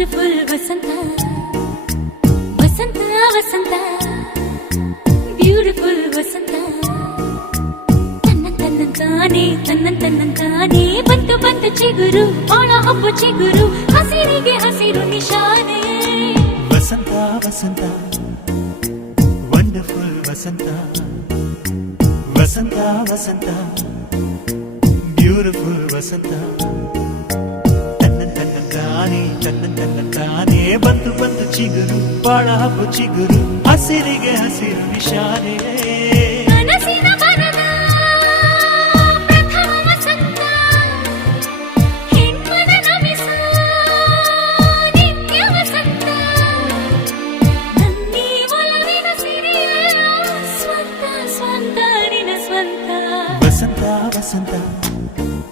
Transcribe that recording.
beautiful ವಸಂತ ವಸಂತ ವಸಂತ beautiful ವಸಂತ ತನ್ನಂತಾನೆ ಬಂತು ಬಂತು ಚಿಗುರು ಬಾಳ ಹಬ್ಬ ಚಿಗುರು ಹಸಿರಿಗೆ ಹಸಿರು ನಿಶಾನೆ ವಸಂತ ವಸಂತ ವಂಡರ್ಫುಲ್ ವಸಂತ ವಸಂತ ವಸಂತ ಬ್ಯೂಟಿಫುಲ್ ವಸಂತ ತನ್ನಂತಾನೆ ಬಂತು ಬಂತು ಚಿಗುರು ಬಾಳ ಹಬ್ಬ ಚಿಗುರು ಹಸಿರಿಗೆ ಹಸಿರು ನಿಶಾನೆ